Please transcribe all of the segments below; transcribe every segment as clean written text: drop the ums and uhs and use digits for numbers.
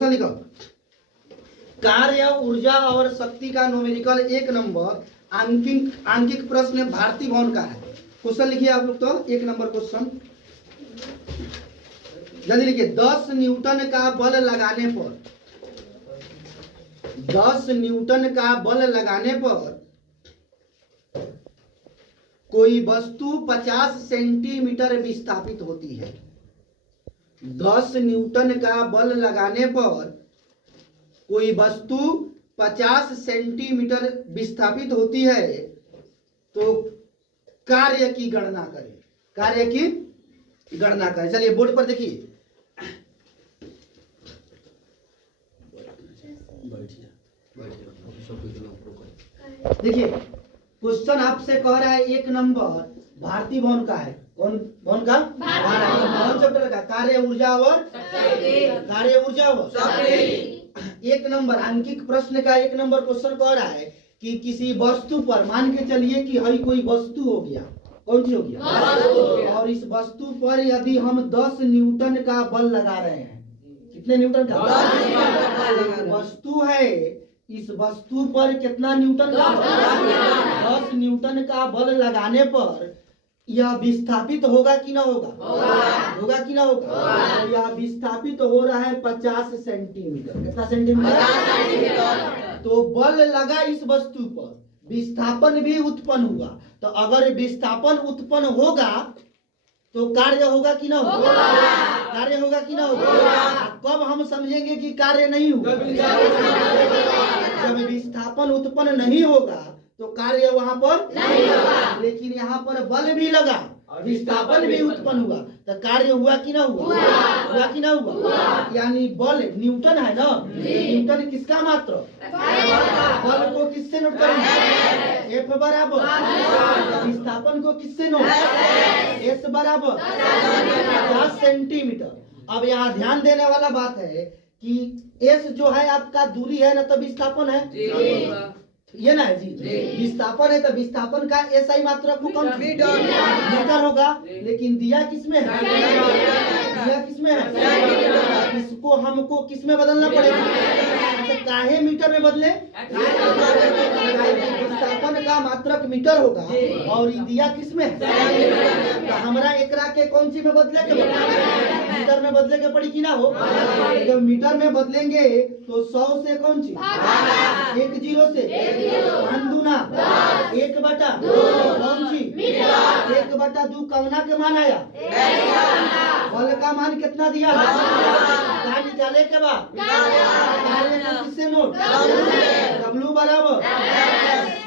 लिखो कार्य ऊर्जा और शक्ति का न्यूमेरिकल एक नंबर आंकिक प्रश्न भारती भवन का है। क्वेश्चन लिखिए आप लोग। तो एक नंबर क्वेश्चन जल्दी लिखिए। 10 न्यूटन का बल लगाने पर 10 न्यूटन का बल लगाने पर कोई वस्तु 50 सेंटीमीटर विस्थापित होती है। 10 न्यूटन का बल लगाने पर कोई वस्तु 50 सेंटीमीटर विस्थापित होती है, तो कार्य की गणना करें। कार्य की गणना करें। चलिए बोर्ड पर देखिए। देखिए क्वेश्चन आपसे कह रहा है एक नंबर भारती भवन का है। कौन भवन का? भवन चैप्टर का कार्य ऊर्जा और एक नंबर आंकिक प्रश्न का एक नंबर क्वेश्चन कह रहा है कि किसी वस्तु पर मान के चलिए कि हई कोई वस्तु हो गया। कौन सी हो गया? और इस वस्तु पर यदि हम 10 न्यूटन का बल लगा रहे हैं। कितने न्यूटन का? वस्तु है, इस वस्तु पर कितना न्यूटन का? 10 न्यूटन का बल लगाने पर यह विस्थापित होगा कि ना होगा? होगा कि ना होगा? यह विस्थापित हो रहा है 50 सेंटीमीटर। कितना सेंटीमीटर? तो बल लगा इस वस्तु पर, विस्थापन भी उत्पन्न हुआ। तो अगर विस्थापन उत्पन्न होगा तो कार्य होगा कि ना होगा? कार्य होगा कि ना होगा? कब हम समझेंगे कि कार्य नहीं हुआ? जब विस्थापन उत्पन्न नहीं होगा तो कार्य वहां पर नहीं होगा। लेकिन यहाँ पर बल भी लगा, विस्थापन भी उत्पन्न हुआ, तो कार्य हुआ कि ना हुआ? हुआ कि ना हुआ? यानी बल न्यूटन है ना। न्यूटन किसका मात्र? बल को किससे नोट करेंगे? F बराबर। विस्थापन को किससे नोट? S बराबर 50 सेंटीमीटर। अब यहाँ ध्यान देने वाला बात है कि S जो है आपका दूरी है ना, तो विस्थापन है ये ना है जी। विस्थापन है तो विस्थापन का SI मात्रक मीटर होगा। लेकिन दिया किसमें है? दिया किसमें है? इसको हमको किसमें बदलना पड़ेगा? अच्छा, काहे मीटर में बदले? विस्थापन का मात्रक मीटर होगा और दिया किसमें है? तो हमारा एकरा के कौन सी में बदले के? मीटर में बदले के पड़ी कि ना हो? जब मीटर में बदलेंगे तो 100 से कौन सी? 1 0 से 1 दूना 1 बटा कौन सी? 1 बटा 2 कौना के मान आया? बल का मान कितना दिया? क्या निकाले के बाद कार्य को किससे नोट? W बराबर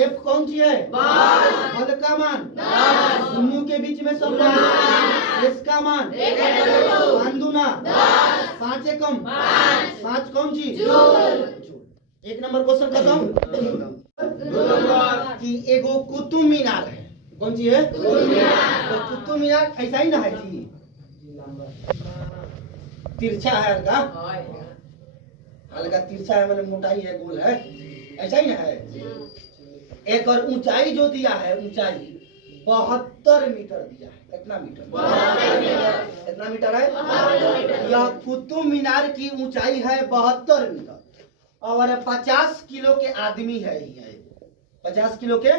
F कौन सी है? बल का मान। दोनों के बीच में सब S का मान 1 दूना 5 एकम 5 कौन सी? एक नंबर क्वेश्चन खत्म। कि एगो कुतुब मीनार है। कौन सी है? तो कुतुब मीनार ऐसा ही ना है जी, तिरछा है हल्का, हल्का तिरछा है, मतलब मोटाई है, गोल है, ऐसा ही ना है। एक और ऊंचाई जो दिया है, ऊंचाई 72 मीटर दिया है। कितना मीटर? कितना मीटर है? यह कुतुब मीनार की ऊंचाई है 72 मीटर और 50 किलो के आदमी है। 50 किलो के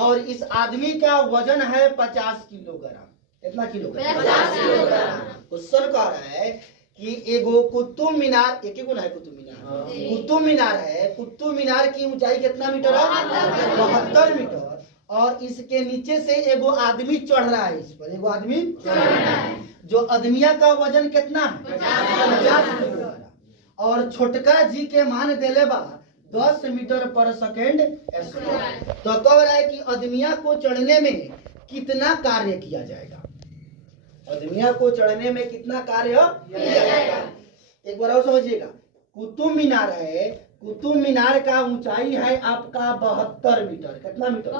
और इस आदमी का वजन है 50 किलोग्राम। कितना किलोग्राम? 50 किलोग्राम। क्वेश्चन कह रहा है कि एगो कुतुब मीनार, एक ही गुना है कुतुब मीनार, कुतुब मीनार है। कुतुब मीनार की ऊंचाई कितना मीटर है? 72 मीटर और इसके नीचे से एगो आदमी चढ़ रहा है। इस पर एगो आदमी चढ़ रहा है। जो आदमिया का वजन कितना है? 50 किलोग्राम और छोटका जी के मान देले बा 10 मीटर पर सेकेंड स्क्वायर। तो कह रहा है कि आदमिया को चढ़ने में कितना कार्य किया जाएगा? आदमिया को चढ़ने में कितना कार्य किया जाएगा? एक बार और समझिएगा। कुतुब मीनार है, कुतुब मीनार का ऊंचाई है आपका 72 मीटर। कितना मीटर?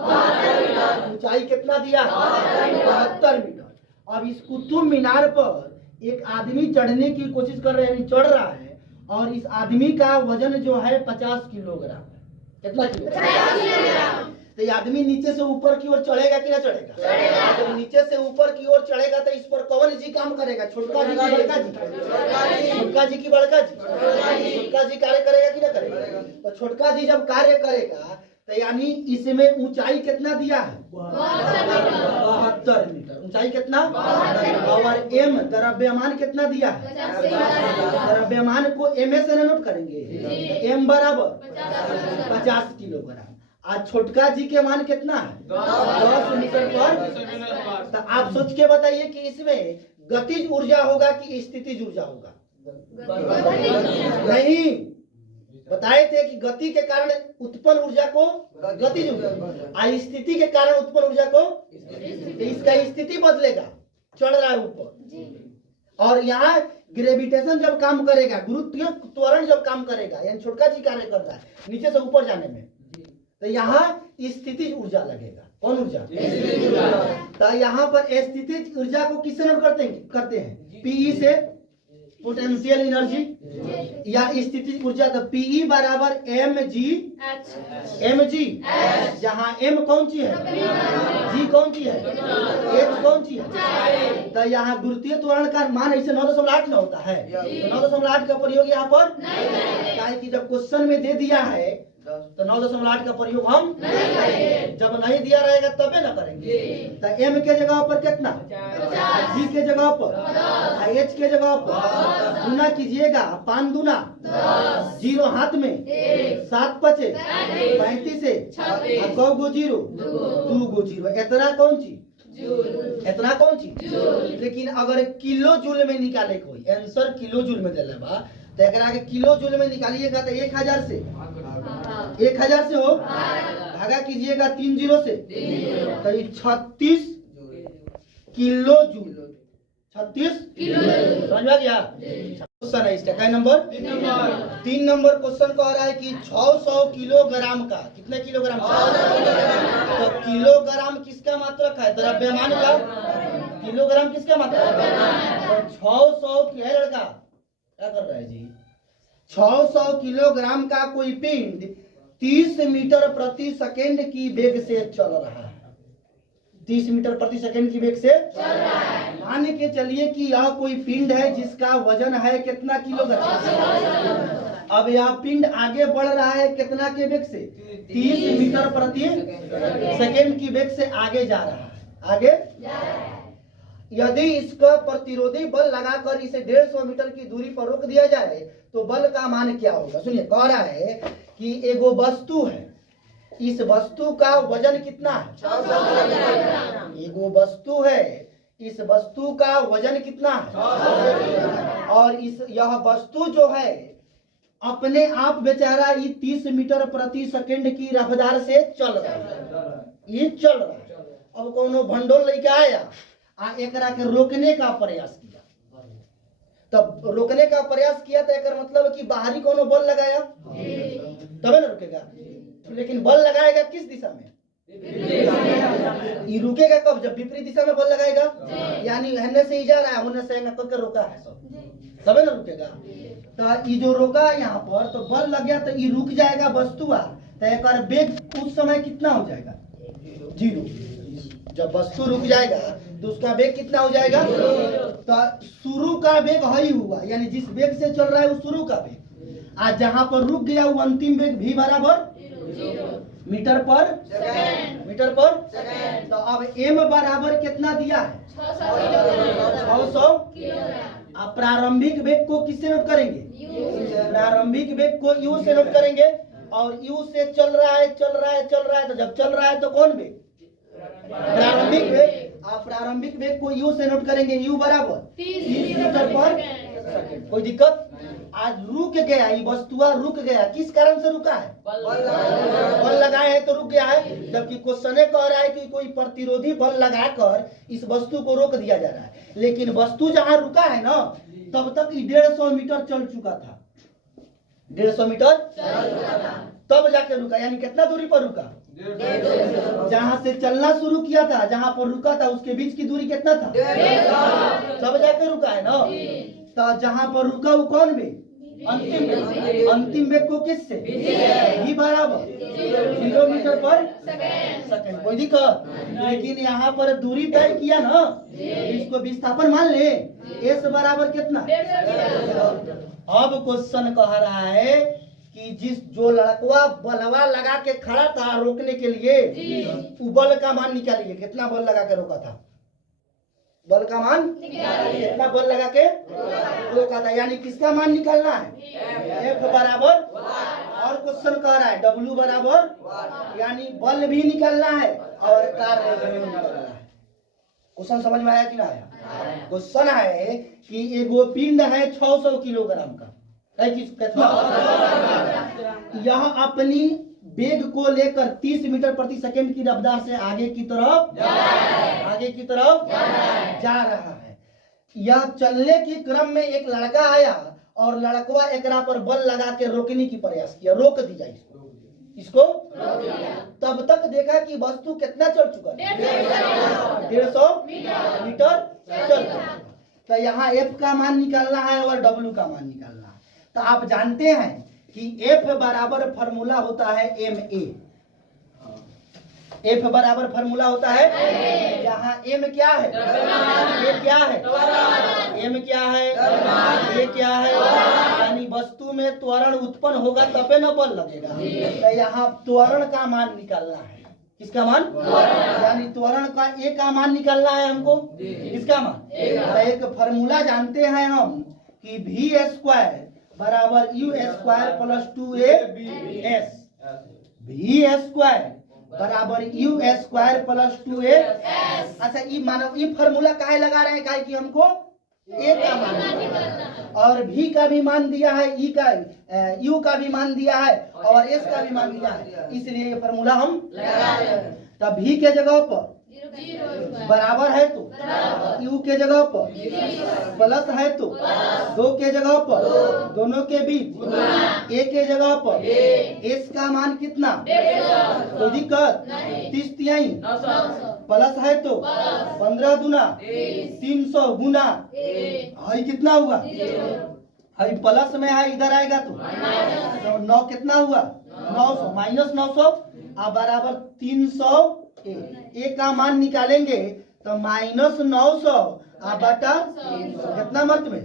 ऊंचाई कितना दिया? 72 मीटर। अब इस कुतुब मीनार पर एक आदमी चढ़ने की कोशिश कर रहे हैं, चढ़ रहा है और इस आदमी का वजन जो है 50 किलोग्राम है। कितना किलोग्राम? तो ये आदमी नीचे से ऊपर की ओर चढ़ेगा कि ना चढ़ेगा? जब नीचे से ऊपर की ओर चढ़ेगा तो इस पर कौन जी काम करेगा? छोटका जी की बड़का जी? छोटका जी की बड़का जी? छोटका जी कार्य करेगा कि ना करेगा? तो छोटका जी जब कार्य करेगा तो यानी इसमें ऊंचाई कितना दिया है? 72 मीटर। ऊंचाई कितना? और एम द्रव्यमान कितना दिया है? द्रव्यमान को एम से नोट करेंगे। एम बराबर 50 किलोग्राम। आज छोटका जी के मान कितना है? 10 मीटर पर। तो आप सोच के बताइए कि इसमें गतिज ऊर्जा होगा कि स्थितिज ऊर्जा होगा? नहीं, बताए थे कि गति के कारण उत्पन्न ऊर्जा को गतिज ऊर्जा, स्थिति के कारण उत्पन्न ऊर्जा को, तो इसका स्थिति बदलेगा, चढ़ रहा है ऊपर। और यहाँ ग्रेविटेशन जब काम करेगा, गुरुत्वीय त्वरण जब काम करेगा, यानी छोटका जी कार्य कर रहा है नीचे से ऊपर जाने में, तो यहाँ स्थितिज ऊर्जा लगेगा। कौन ऊर्जा? तो यहाँ पर स्थितिज ऊर्जा को किससे नोट करते हैं? पीई से, पोटेंशियल एनर्जी या स्थितिज ऊर्जा। तो पीई बराबर एम जी, जहाँ एम कौन सी है? जी कौन सी है? एच कौन सी है? तो यहाँ गुरुत्वीय त्वरण का मान ऐसे 9.8 ना होता है, तो 9.8 का प्रयोग यहाँ पर क्या है कि जब क्वेश्चन में दे दिया है तो 9.8 का प्रयोग हम जब नहीं दिया रहेगा तबे ना करेंगे। तो एम के जगह पर कितना? जी के जगह पर, एच के जगह पर गुना कीजिएगा, 5 दूना 0 हाथ में, 7 पचे 35 से 9 गो 0 2 गो 0, इतना कौन ची? इतना कौन ची? लेकिन अगर किलो जूल में निकाले कोई आंसर किलो जूल में देले बा तो एकरा के किलो जूल में निकालिएगा तो 1000 से 1000 से हो भागा कीजिएगा 3 0 से तो 36 किलो जूल। 36 किलो जूल समझ में गया? क्वेश्चन है इसका क्या नंबर? 3 नंबर क्वेश्चन कह रहा है कि 600 किलोग्राम का, कितने किलोग्राम? तो किलोग्राम किसका मात्रक है? द्रव्यमान का। किलोग्राम किसका मात्रक? तो 600 की है लड़का क्या कर रहा है जी? 600 किलोग्राम का कोई पिंड 30 मीटर प्रति सेकेंड की वेग से चल रहा है। 30 मीटर प्रति सेकेंड की वेग से चल रहा है। मान के चलिए कि यह कोई पिंड है जिसका वजन है कितना किलोग्राम। अब यह पिंड आगे बढ़ रहा है कितना के वेग से? 30 मीटर प्रति सेकेंड की वेग से आगे जा रहा है। आगे यदि इसका प्रतिरोधी बल लगाकर इसे 150 मीटर की दूरी पर रोक दिया जाए तो बल का मान क्या होगा? सुनिए, कह रहा है कि एगो वस्तु है, इस वस्तु का वजन कितना है? 600 किलोग्राम। एगो वस्तु है, इस वस्तु का वजन कितना है? और यह वस्तु जो है अपने आप बेचारा ये 30 मीटर प्रति सेकेंड की रफ्तार से चल रहा है। ये चल रहा है। अब कोनो भंडोल लेके आया एकरा के रोकने का प्रयास किया, तब रोकने का प्रयास किया तो एक मतलब कि बाहरी कोनो बल लगाया तबे ना रुकेगा। लेकिन बल लगाएगा किस दिशा में? ये रुकेगा कब? जब विपरीत दिशा में बल लगाएगा, यानी हन्ने से ही जा रहा है, होने से करके रोका है सब, तबे ना रुकेगा। तो ये जो रोका है यहाँ पर तो बल लग गया तो ये रुक जाएगा वस्तुआ, तो एक वेग उस समय कितना हो जाएगा? 0। जब वस्तु रुक जाएगा तो उसका वेग कितना हो जाएगा? तो शुरू का वेग ही हुआ, यानी जिस वेग से चल रहा है वो शुरू का वेग। आज जहां पर रुक गया वो अंतिम वेग v बराबर 0 मीटर पर सेकेंड। तो अब m बराबर कितना दिया है? 600 किलोग्राम। अब प्रारंभिक वेग को किससे नोट करेंगे? प्रारंभिक वेग को u से नोट करेंगे। और u से चल रहा है तो जब चल रहा है तो कौन वेग? प्रारंभिक वेग। आप प्रारंभिक वेग को u से नोट करेंगे, u बराबर 30 मीटर पर सेकंड। कोई दिक्कत? आज रुक गया, ये वस्तुआ रुक गया, किस कारण से रुका है? बल लगाए है तो रुक गया है। जबकि क्वेश्चन कह रहा है कि कोई प्रतिरोधी बल लगाकर इस वस्तु को रोक दिया जा रहा है, लेकिन वस्तु जहां रुका है ना तब तक 150 मीटर चल चुका था। 150 मीटर तब जाके रुका, यानी कितना दूरी पर रुका? जहां से चलना शुरू किया था, जहां पर रुका था उसके बीच की दूरी कितना था? तब जाके रुका है ना। तो जहां पर रुका वो कौन भी? अंतिम वेग को किससे? v बराबर 0 मीटर पर सेकंड। कोई दिक्कत? लेकिन यहाँ पर दूरी तय किया ना, इसको विस्थापन मान ले। s बराबर कितना? अब क्वेश्चन कह रहा है कि जो लड़कवा बलवा लगा के खड़ा था रोकने के लिए, वो बल का मान निकालिए। कितना बल लगा के रोका था? बल का मान कितना बल लगा के रोका था? यानी किसका मान निकालना है? F बराबर। और क्वेश्चन कह रहा है W बराबर, यानी बल भी निकालना है और कार्य भी निकालना है। क्वेश्चन समझ में आया कि ना आया? क्वेश्चन है कि एगो पिंड है 600 किलोग्राम का, यह अपनी वेग को लेकर 30 मीटर प्रति सेकंड की रफ्तार से आगे की तरफ जा रहा है। यह चलने के क्रम में एक लड़का आया और लड़कवा एकरा पर बल लगा के रोकने की प्रयास किया। रोक दिया इसको तब तक देखा कि वस्तु कितना चल चुका है? 150 मीटर चल चुका। तो यहाँ F का मान निकालना है और W का मान निकालना है। तो आप जानते हैं कि F बराबर फॉर्मूला होता है ma। F बराबर फॉर्मूला होता है, यहाँ m क्या है? A क्या है? m क्या है? A क्या है? यानी वस्तु में त्वरण उत्पन्न होगा तबे न बल लगेगा। तो यहाँ त्वरण का मान निकालना है। किसका मान? यानी त्वरण का A का मान निकालना है हमको। किसका मान? तो एक फॉर्मूला जानते हैं हम कि v² बराबर u² प्लस 2abs। v² बराबर u² प्लस 2a। अच्छा, ये मानो ये फॉर्मूला काहे लगा रहे हैं? काहे कि हमको a का मान और v का भी मान दिया है, e का u का भी मान दिया है और s का भी मान दिया है, इसलिए ये फॉर्मूला हम लगा रहे हैं। तब v के जगह पर बराबर है तो u के जगह पर प्लस है तो 2 के जगह पर दोनों के बीच a के जगह पर s का मान कितना? कोई दिक्कत? 30 तिहाई प्लस है तो 15 दूना 300 गुना है कितना हुआ? है प्लस में है, इधर आएगा तो 9 कितना हुआ? 900 माइनस 900 अब बराबर 300। ए का मान निकालेंगे तो माइनस 900 बटा कितना मत में?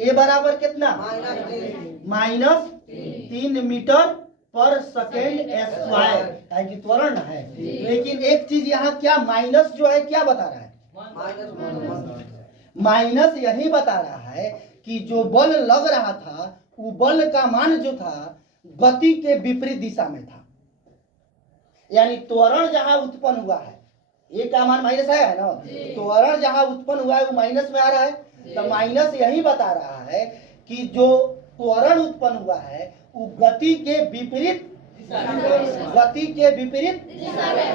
ए बराबर कितना? माइनस 3 मीटर पर सेकेंड स्क्वायर, कि त्वरण है। लेकिन एक चीज यहाँ क्या माइनस जो है क्या बता रहा है? माइनस यही बता रहा है कि जो बल लग रहा था वो बल का मान जो था गति के विपरीत दिशा में था। यानी त्वरण जहां उत्पन्न हुआ है ए का मान माइनस है ना, त्वरण जहां उत्पन्न हुआ है वो माइनस में आ रहा है। तो माइनस यही बता रहा है कि जो त्वरण उत्पन्न हुआ है वो गति के विपरीत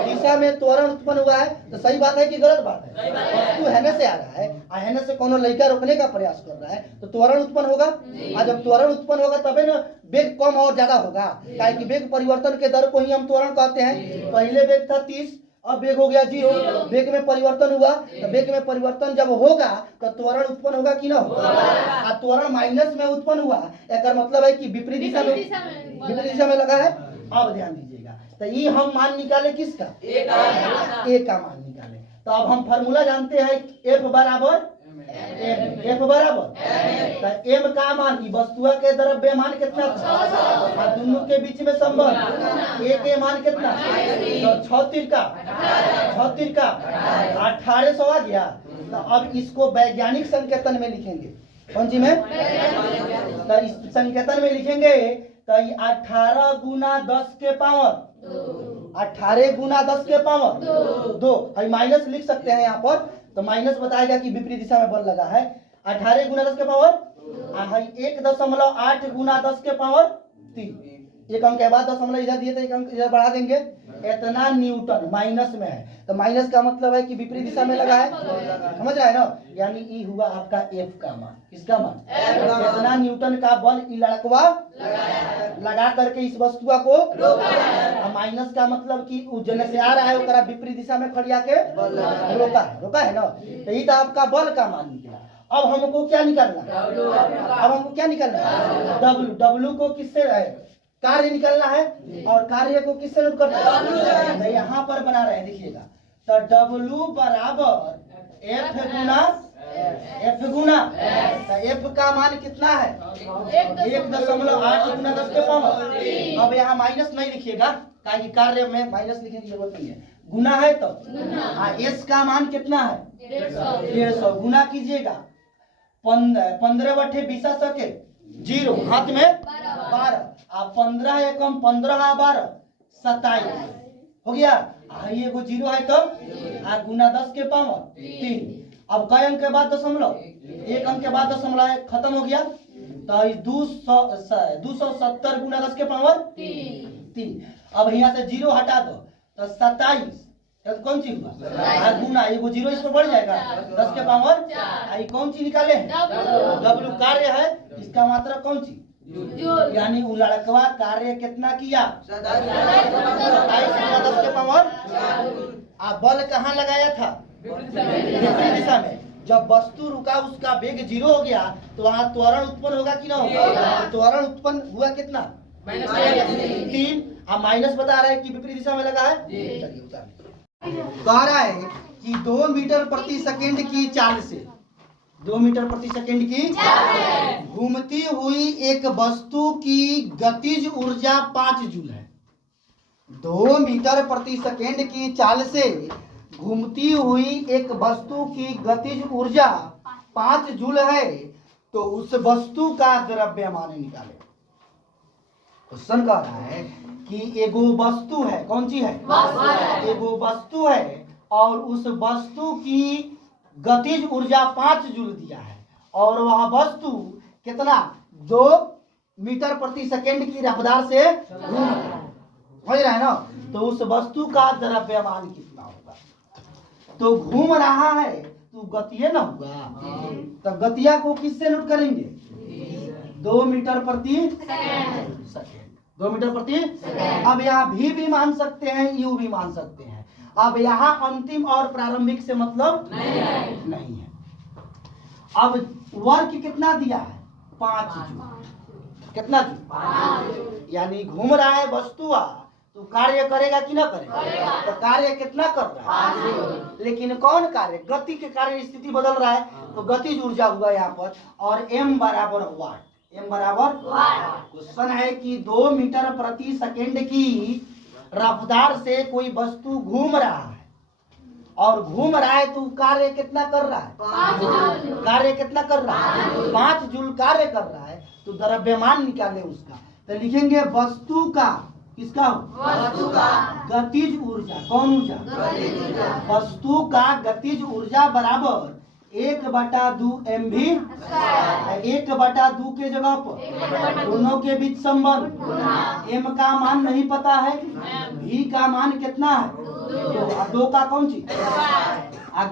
दिशा में त्वरण उत्पन्न हुआ है। तो सही बात है कि गलत बात है? वस्तु हेने से आ रहा है, हेने से कोनो लड़का रोकने का प्रयास कर रहा है तो त्वरण उत्पन्न होगा। और जब त्वरण उत्पन्न होगा तबे ना वेग कम और ज्यादा होगा। काहे कि वेग परिवर्तन के दर को ही हम त्वरण कहते हैं। पहले वेग था 30, अब वेग हो गया 0। वेग में परिवर्तन हुआ तो वेग में परिवर्तन जब होगा तो त्वरण उत्पन्न होगा कि ना होगा? और त्वरण माइनस में उत्पन्न हुआ, एक मतलब है कि विपरीत दिशा में लगा है। अब ध्यान दीजिएगा, तो ये हम मान निकाले किसका? ए का मान निकाले। तो अब हम फॉर्मूला जानते हैं F बराबर तो m का मान वस्तु के द्रव्यमान कितना था? दोनों के बीच में संबंध a के मान कितना? तो 36 का 1800 आ गया। तो अब इसको वैज्ञानिक संकेतन में लिखेंगे। कौन सी में? तो इस संकेतन में लिखेंगे तो 18 गुना 10 के पावर 18 गुना 10 के पावर 2 माइनस लिख सकते हैं यहाँ पर। तो माइनस बताएगा कि विपरीत दिशा में बल लगा है। 18 गुना 10 के पावर 1.8 गुना 10 के पावर 3। एक अंक के बाद दशमलव इधर दिए तो एक अंक इधर बढ़ा देंगे। इतना न्यूटन माइनस में है तो माइनस का मतलब है कि विपरीत दिशा में लगा है। समझ रहा है ना? यानी ई हुआ आपका F का मान। किसका मान? इतना न्यूटन का बल ई लड़कवा लगा करके इस वस्तु को रोका। माइनस का मतलब कि जने से आ रहा है वो विपरीत दिशा में खड़िया के रोका है ना। तो ये तो आपका बल का मान निकला। अब हमको क्या निकालना है? अब हमको क्या निकालना है? डब्लू। डब्लू को किससे है? कार्य निकालना है, और कार्य को किससे नोट करना है? तो यहाँ पर बना रहे हैं, देखिएगा। तो डब्लू बराबर एफ गुना तो एफ का मान कितना है? 1.8 गुना 10 के पावर। अब यहाँ माइनस नहीं लिखिएगा, कि कार्य में माइनस लिखने की जरूरत नहीं है, गुना है तो एस का मान कितना है? 150। गुना कीजिएगा 15/20 के 0, हाथ में 12, अब 15 एकम 15 12 27 हो गया। ये को 0 है तो गुना 10 के पावर 3। अब कई अंक के बाद दशमलव, 1 अंक के बाद दशमलव है, खत्म हो गया। तो 270 गुना 10 के पावर 3। अब यहाँ से 0 हटा दो तो 27, तो कौन सी हुआ? गुना, ये 0 इस पर बढ़ जाएगा 10 के पावर। ये कौन सी निकाले हैं? डब्लू कार्य है, इसका मात्रा कौन सी? यानी वो लड़कवा कार्य कितना किया? 27 गुना 10 के पावर। आप बल कहाँ लगाया था? विपरीत दिशा में। जब वस्तु रुका, उसका वेग 0 हो गया, तो वहाँ त्वरण उत्पन्न होगा कि ना होगा? त्वरण उत्पन्न हुआ कितना? 3। अब माइनस बता रहा है कि विपरीत दिशा में लगा है। चलिए उतार, कह रहा है कि 2 मीटर प्रति सेकंड की चाल से, 2 मीटर प्रति सेकंड की घूमती हुई एक वस्तु की गतिज ऊर्जा 5 जूल है। 2 मीटर प्रति सेकंड की चाल से घूमती हुई एक वस्तु की गतिज ऊर्जा 5 जूल है, तो उस वस्तु का द्रव्यमान निकाले। क्वेश्चन कह रहा है कि एगो वस्तु है, कौन सी है? एगो वस्तु है, और उस वस्तु की गतिज ऊर्जा 5 जूल दिया है, और वह वस्तु कितना? 2 मीटर प्रति सेकंड की रफ्तार से घूम रहा है, समझ रहे हैं ना? तो उस वस्तु का द्रव्यमान कितना होगा? तो घूम रहा है तो गतिये ना होगा, तो गतिया को किससे नोट करेंगे? 2 मीटर प्रति सेकंड। 2 मीटर प्रति। अब यहाँ भी मान सकते हैं, यू भी मान सकते हैं। अब यहाँ अंतिम और प्रारंभिक से मतलब नहीं है। अब वर्क कितना दिया है? 5 जूल। कितना जूल? यानी घूम रहा है वस्तु, तो कार्य करेगा कि ना करेगा? तो कार्य कितना कर रहा है? लेकिन कौन कार्य? गति के कारण स्थिति बदल रहा है, तो गतिज ऊर्जा हुआ यहाँ पर, और m बराबर वाट। m बराबर क्वेश्चन है कि 2 मीटर प्रति सेकंड की रफ्तार से कोई वस्तु घूम रहा है, और घूम रहा है तो कार्य कितना कर रहा है? 5 जूल। कार्य कितना कर रहा है? 5 जूल कार्य कर रहा है, तो द्रव्यमान निकाले उसका। तो लिखेंगे वस्तु का, किसका? वस्तु का गतिज ऊर्जा। कौन ऊर्जा? गतिज ऊर्जा। वस्तु का गतिज ऊर्जा बराबर 1/2 mv। 1/2 के जगह पर दोनों के बीच संबंध, m का मान नहीं पता है, v का मान कितना है? 2 का कौन सी?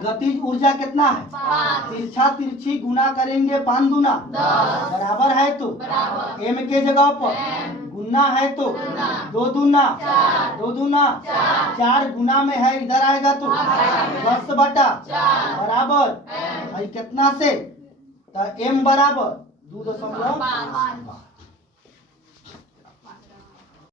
गतिज ऊर्जा कितना है? तिरछा तिरछी गुना करेंगे 5 दूना बराबर है, तो m के जगह पर गुना है तो 2 दूना 4 गुना में है, इधर आएगा तो 10/4 बराबर कितना से? तो m बराबर 2.5।